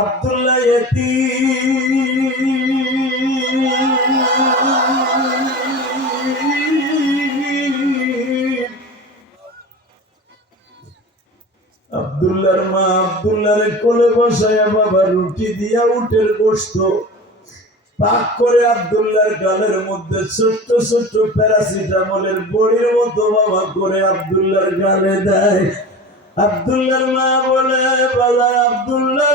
আব্দুল্লাহ ইয়তীম আব্দুল্লাহর মা আব্দুল্লাহর কোলে বসায়া বাবা রুটি দিয়া উটের গোশত পাক করে আব্দুল্লাহর গালের মধ্যে ছোট্ট ছোট্ট প্যারাসিটামলের বড়ির মতো বাবা করে আব্দুল্লাহর গালে দেয়। আব্দুল্লাহর মা বলে বাবা আব্দুল্লাহ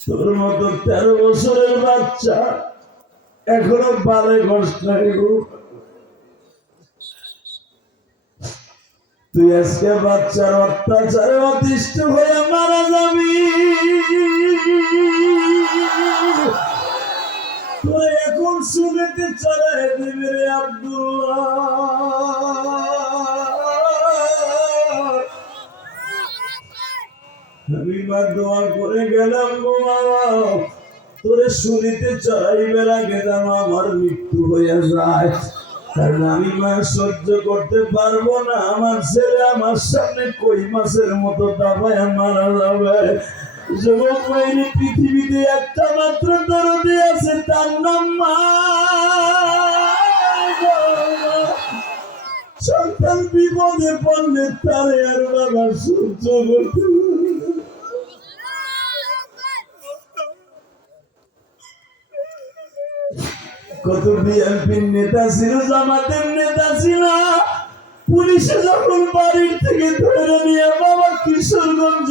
তোর মতো 13 বছরের বাচ্চা এখনো বালে কষ্ট নাই, তুই আজকে বাচ্চার অত্যাচারে অতিষ্ঠ হয়ে মারা যাবি। তোর এখন শুনেতে চড়াই দিবি রে আব্দুল্লাহ। আমি মা দোয়া করে গেলাম গো বাবা, তোরে শুনিতে চড়াইবার আগে যেন আমার মৃত্যু হইয়া যায়, কারণ আমি মা সহ্য করতে পারবো না আমার ছেলে আমার সামনে কই মাছের মতো দাবায় মারা যাবে। যুবক বাহিনী পৃথিবীতে একটা মাত্র দরদি আছে, তার নাম মা। সন্তান বিপদে পড়লে তারে আর বাবা সহ্য করতে কত বিএনপির নেতা ছিল, জামাতের নেতা ছিল, পুলিশে যখন বাড়ির থেকে ধরে নিয়ে বাবা কিশোরগঞ্জ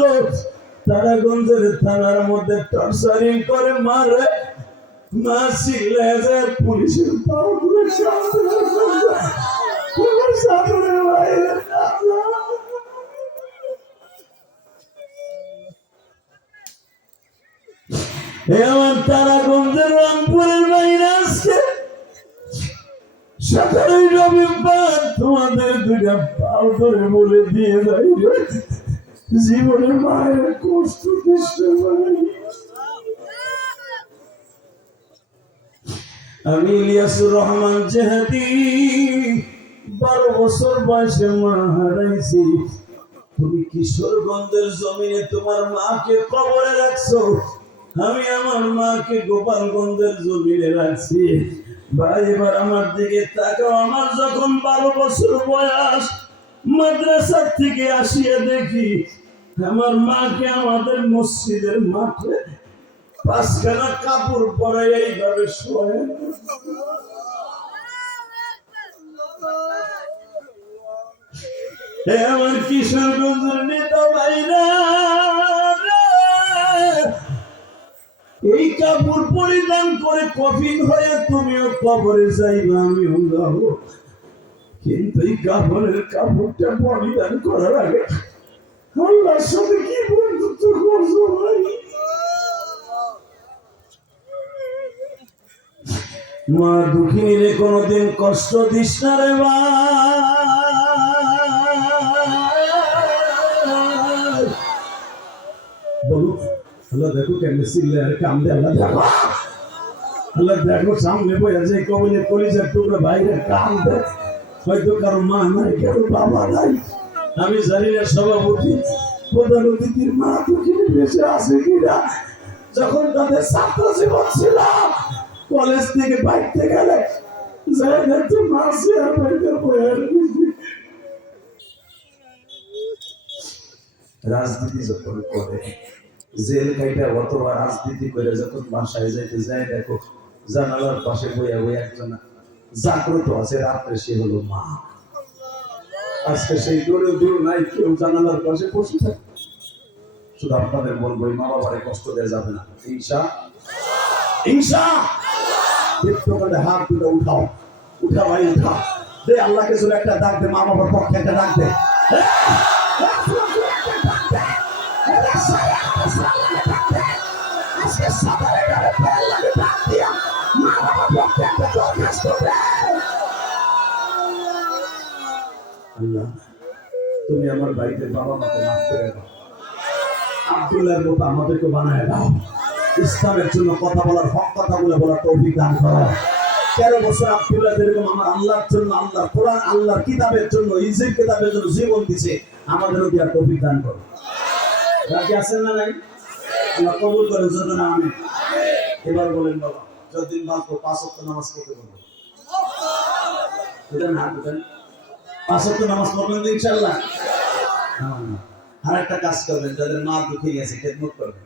তারাগঞ্জের থানার মধ্যে টর্চারিং করে মারে, মা চিল্লায় যায় পুলিশের পাও ধরে আমার তারাগঞ্জের রংপুরের বাইরে আসছে 17 রবিবার তোমাদের দুইটা পাও ধরে বলে দিয়ে যাই জীবনে মায়ের কষ্ট কৃষ্ণ। আমি ইলিয়াসুর রহমান জেহাদি 12 বছর বয়সে মা হারাইছি। তুমি কিশোরগঞ্জের জমিনে তোমার মাকে কবরে রাখছো, আমি আমার মাকে গোপালগঞ্জের জমিনে রাখছি। ভাই এবার আমার দিকে তাকাও। আমার যখন 12 বছর বয়স মাদ্রাসার থেকে আসিয়া দেখি আমার মাকে আমাদের মসজিদের মাঠে 5খানা কাপড় পরে এইভাবে শোয়ে। আমার কিশোরগঞ্জের নেতা ভাইরা, এই কাপড় পরিধান করে কফিন হয়ে তুমিও কবরে যাইবা, আমিও যাব, কিন্তু এই কাপড়ের কাপড়টা পরিধান করার আগে আল্লাহর সাথে কি বন্ধুত্ব করছো ভাই? মা দুঃখিনী রে কোনদিন কষ্ট দিস না রে ভাই। বলো আল্লাহ দেখো কেমনে চিল্লে আর কান্দে, আল্লাহ দেখো, আল্লাহ দেখো সামনে বই আছে কবলে কলিজার টুকরা বাইরে কান্দে, হয়তো কারো মা নাই কারো বাবা নাই, আমি জানি না সভাপতি প্রধান অতিথির মা দুঃখিনী বেঁচে আছে কিনা। যখন তাদের ছাত্র জীবন ছিল কলেজ থেকে বাইতে গেলে রাজনীতি যখন করে জেল খাইটা অথবা রাজনীতি করে যখন বাসায় যাইতে যায়, দেখো জানালার পাশে বইয়া বই একজন জাগ্রত আছে রাত্রে, সে হলো মা। আজকে সেই দূরে দূর নাই, কেউ জানালার পাশে বসে থাকে। শুধু আপনাদের বলবো মা বাবারে কষ্ট দেওয়া যাবে না। হিংসা হাত দুটো উঠাও, উঠা ভাই উঠা দে, আল্লাহকে শুধু একটা ডাক দে, মা বাবার পক্ষে একটা ডাক দে। আল্লাহ তুমি আমার বাড়িতে বাবা মাকে মাফ করে দাও, আব্দুল্লাহর মতো আমাদেরকে বানায় দাও, ইসলামের জন্য কথা বলার হক কথা বলে বলার তৌফিক দান করো। 13 বছর আব্দুল্লাহ যেরকম আমার আল্লাহর জন্য, আল্লাহর কোরআন, আল্লাহর কিতাবের জন্য, ইজির কিতাবের জন্য জীবন দিছে, আমাদেরও দিয়া তৌফিক দান করো। রাজি আছেন না নাই? আল্লাহ কবুল করে জন্য না আমি। এবার বলেন বাবা, যতদিন বাঁচবো 5 ওয়াক্ত নামাজ পড়তে বলবো। বুঝলেন না? বুঝলেন? 5 ওয়াক্ত নামাজ পড়বেন তো ইনশাআল্লাহ। আর একটা কাজ করবেন, যাদের মা দুঃখী আছে খেদমত করবেন।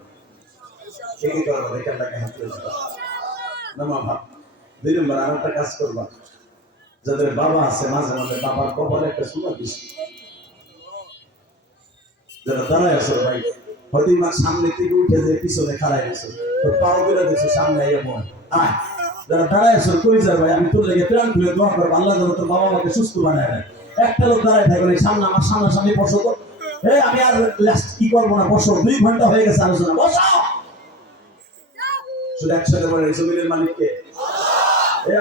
কে কি করবো দেখে আল্লাহকে হাত তুলে দিবা। নামা ভাব 2 নম্বর আর একটা কাজ করবা, যাদের বাবা আছে মাঝে মাঝে বাবার কপালে একটা সুমা দিস। যারা দাঁড়ায় আছো ভাই, হয়তো ইমার সামনে থেকে উঠে যে পিছনে খাড়াই গেছে, তো পাও বেড়ে দেখছো সামনে আইয়া বল আয়। যারা দাঁড়ায় আছো কই যা ভাই, আমি তোর লেগে প্রাণ খুলে দোয়া করবো, আল্লাহ যেন তোর বাবা মাকে সুস্থ বানায় দেয়। একটা লোক দাঁড়ায় থাকবে সামনে, আমার সামনাসামনি বসো তো। আমি আর কি করবো না, বসো। 2 ঘন্টা হয়ে গেছে আলোচনা, বসো। শুধু একসাথে বলে জমিনের মালিককে।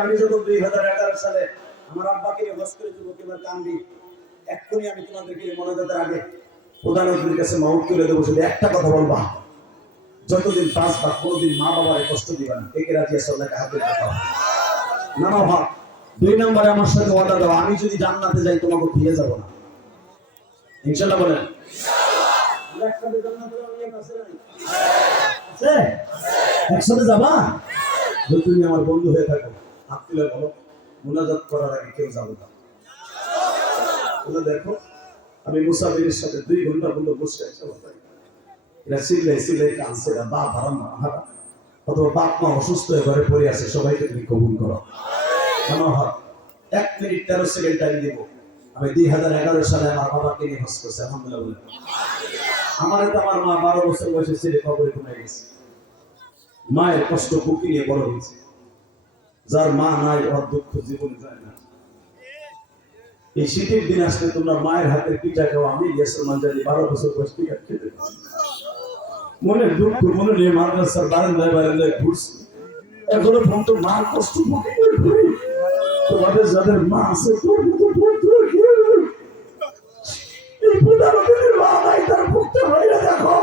আমি যখন 2011 সালে আমার আব্বাকে হজ করে যুবক এবার কান্দি, এক্ষুনি আমি তোমাদেরকে মনোজাতের আগে প্রধানমন্ত্রীর কাছে মাউট তুলে দেবো, শুধু একটা কথা বলবা, যতদিন বাঁচবা কোনোদিন মা বাবার কষ্ট দিবা না। কে কে রাজি আছে? আল্লাহকে হাত দিয়ে দাও। নামা ভাব। 2 নম্বরে আমার সাথে ওয়াদা দাও, আমি যদি জান্নাতে যাই তোমাকে ফিরে যাব না। ইনশাআল্লাহ বলেন। ইনশাআল্লাহ। একসাথে জান্নাতে যাওয়ার নিয়ত আছে না? আছে? একসাথে যাবা? যদি তুমি আমার বন্ধু হয়ে থাকো, হাত তুলে বলো, মুনাজাত করার আগে কেউ যাবো না। দেখো, আমি মুসাফিরের সাথে 2 ঘন্টা পর্যন্ত বসে আছি, এরা সিলাই কাঁদছে, এরা বাপ হারাম না হারা, অথবা বাপ মা অসুস্থ হয়ে ঘরে পড়ে আছে, সবাইকে তুমি কবুল করো। আমার 1 মিনিট 13 সেকেন্ড টাইম দিব। আমি 2011 সালে আমার বাবাকে নিয়ে হজ করছি, আলহামদুলিল্লাহ বলে। আমার তো আমার মা 12 বছর বয়সে ছেলে কবরে ঘুমাই গেছে। মায়ের কষ্ট বুকে নিয়ে বড় হয়েছে। যার মা নাই ওর দুঃখ জীবনে যায় না। এই শীতের দিন আসলে তোমরা মায়ের হাতের পিঠা খাওয়া, আমি গেছে মাঞ্জালি 12 বছর বয়স পিঠা খেতে মনে দুঃখ মনে নিয়ে মাদ্রাসার বারান্দায় ঘুরছি। এখনো পর্যন্ত মার কষ্ট বুকে নিয়ে ঘুরি। তোমাদের যাদের মা আছে তোর মতো এই প্রধানমন্ত্রীর মা নাই, তার ভুক্ত হয়ে দেখো,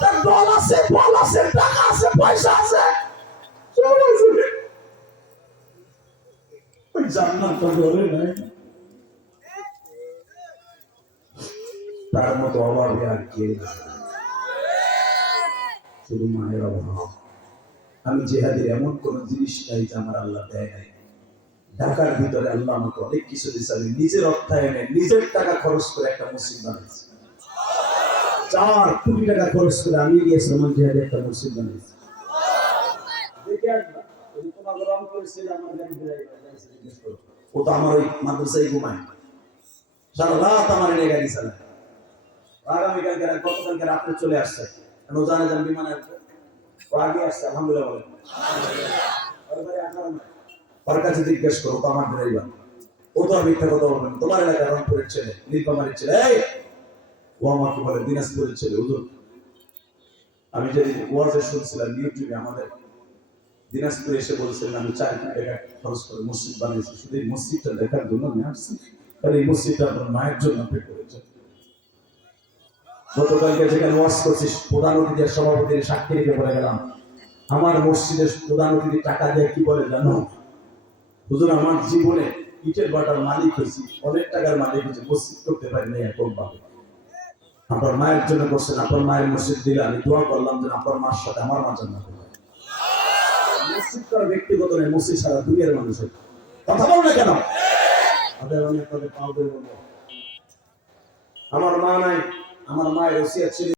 তার দল আছে, বল আছে, টাকা আছে, পয়সা আছে, সব আছে, ওই জান্নাত তো ধরে নাই। তার মতো অভাবে আর কেউ শুধু মায়ের অভাব। আমি জেহাদের এমন কোন জিনিস নাই যে আমার আল্লাহ দেয় নাই। ঢাকার ভিতরে আল্লাহ আমাকে অনেক কিছু দিয়েছে। আমি নিজের অর্থায়নে নিজের টাকা খরচ করে একটা মসজিদ বানিয়েছি। 4 কোটি টাকা খরচ করে আমি গিয়েছিলাম জেহাদে একটা মসজিদ বানিয়েছি। দেখে আসবা, যদি তোমাকে রং করেছে আমার গাড়ি ফিরাই জিজ্ঞেস করো। ও তো আমার ওই মাদ্রাসায় ঘুমায়, সারা রাত আমার এনে গাড়ি চালায়। আগামীকালকে গতকালকে রাত্রে চলে আসছে, জানে যান বিমানে ও আগে আসছে, আলহামদুলিল্লাহ বলেন। ওর কাছে জিজ্ঞেস করো, তো আমার ড্রাইভার, ও তো আর মিথ্যা কথা বলবেন। তোমার এলাকায় রংপুরের ছেলে, নীলফামারীর ছেলে, ও আমাকে বলে দিনাজপুরের ছেলে। হুজুর, আমি যদি ওয়াজে শুনছিলাম ইউটিউবে, আমাদের দিনাজপুরে এসে বলছিলেন আমি 4 কোটি টাকা খরচ করে মসজিদ বানিয়েছি, শুধু এই মসজিদটা দেখার জন্য আমি আসছি, আর এই মসজিদটা আপনার মায়ের জন্য আপনি করেছেন। গতকালকে যেখানে ওয়াজ করছি, প্রধান অতিথির সভাপতির সাক্ষী রেখে বলে গেলাম, আমার মসজিদের প্রধান অতিথি টাকা দিয়ে কি বলে জানো? হুজুর, আমার জীবনে ইটের বাটার মালিক হয়েছি, অনেক টাকার মালিক হয়েছি, মসজিদ করতে পারি না এরকম ভাবে। আপনার মায়ের জন্য করছেন, আপনার মায়ের মসজিদ দিলে আমি দোয়া করলাম যে আপনার মার সাথে আমার মা জান্নাত হবে। মসজিদ তো ব্যক্তিগত নেই, মসজিদ সারা দুনিয়ার মানুষের। কথা বল না কেন? অনেক পাও বলবো, আমার মা নাই, আমার মায়ের ওসিয়ত ছিল